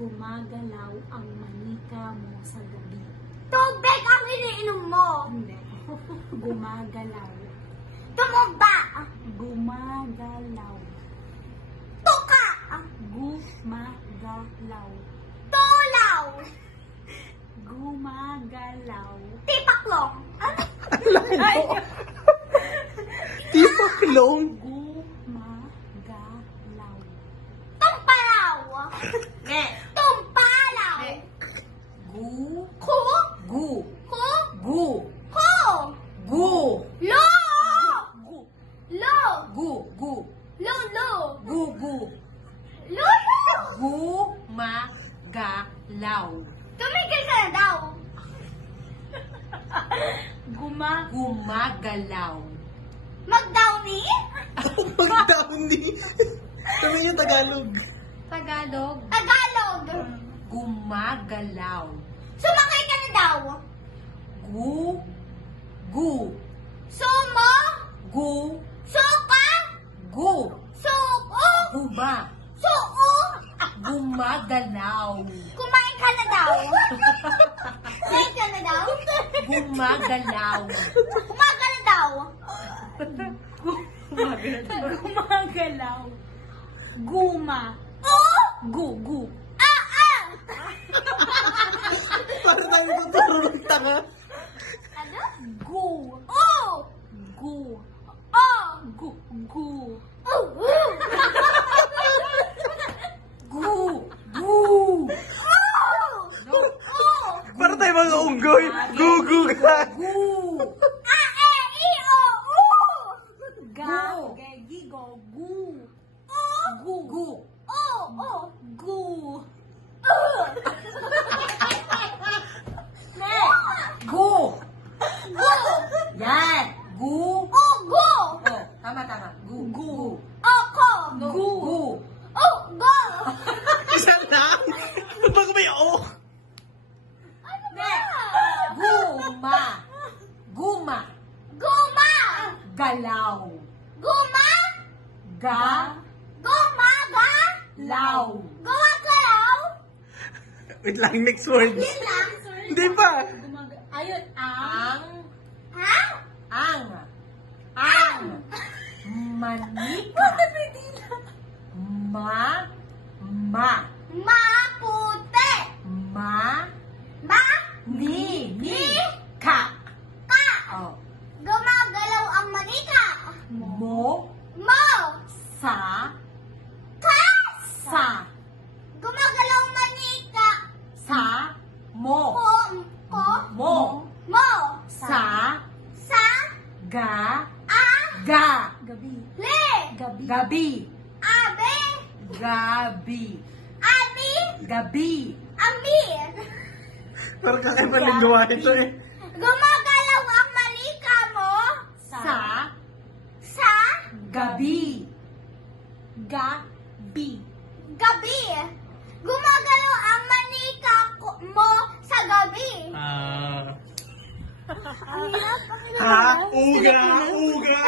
Gumagalaw ang manika mo sa gabi. Tubig ang iniinom mo. Hindi. Gumagalaw. Tumumba. Gumagalaw. Tuka. Gumagalaw. Tulaw. Gumagalaw. Tipaklong. Ano? Tipaklong. Gumagalaw. Tumpalaw. Ne. Tumpalaw. Ne. Gu. Ku. Gu. Ku. Gu. Ku. Gu. Lo. Gu. Lo. Gu. Gu. Lo. Lo. Gu. Gu. Lo. Lo. Gumagalaw. Tumigil ka na daw. Gumagalaw. Mag-downy? Mag-downy. Sabi niyo Tagalog. Tagalog. Tagalog. Gumagalaw. Sumakay ka na daw. Gu. Gu. Sumo. Gu. Suka. Gu. Suko. Guma. Suko. Gumagalaw. Kumain ka na daw. Kumain ka na daw. Gumagalaw. Umaga na daw. Gumagalaw. Guma. Oh. Gu. Gu. Ah. Ah. Para tayo tuturo ng tanga. Ano? Gu. Oh. Gu. Oh. Gu. Gu. Oh. Gu. Gu. Oh. Oh. Para tayo mga unggoy. Gugu ka. Gu. Ah, eh, i, o, u. Ga. Gu. Gegi. Go. Gu. Oh. Gu. Gu. Oh. Oh. Gu. Gu. Gu. Yan. Gu. Oh, gu. Oh, tama. Gu. Gu. Oko. Gu. Gu. Oh, go. Isa lang. Baka may o. Ano ba? Guma. Guma. Guma. Galaw. Guma. Ga. Gumaga. Law. Gumagalaw. Wait lang, next word. Yun lang. Hindi pa. Ayun. Ang. Ha? Ang. Ang. Manika. Ma. Ma. Maputi. Ma. Ma. Ni. Ka. Ka. Oh. Gumagalaw ang manika. Mo. Mo. Sa. Kas. Sa. Gumagalaw ang manika. Sa. Mo. Ko. Ko. Mo. Mo. Sa. Sa. Ga. A. Ga. Gabi. Le. Gabi. Gabi. Abe. Gabi. Abi. Gabi. Ami. Parang kakaiba ng gawa ito eh. Gumagalaw ang manika mo. Sa. Sa. Gabi. Gabi. Gabi. Gumagalaw ang manika mo sa gabi. Ah. Ang hirap, ang hirap. Ha? Uga! Uga!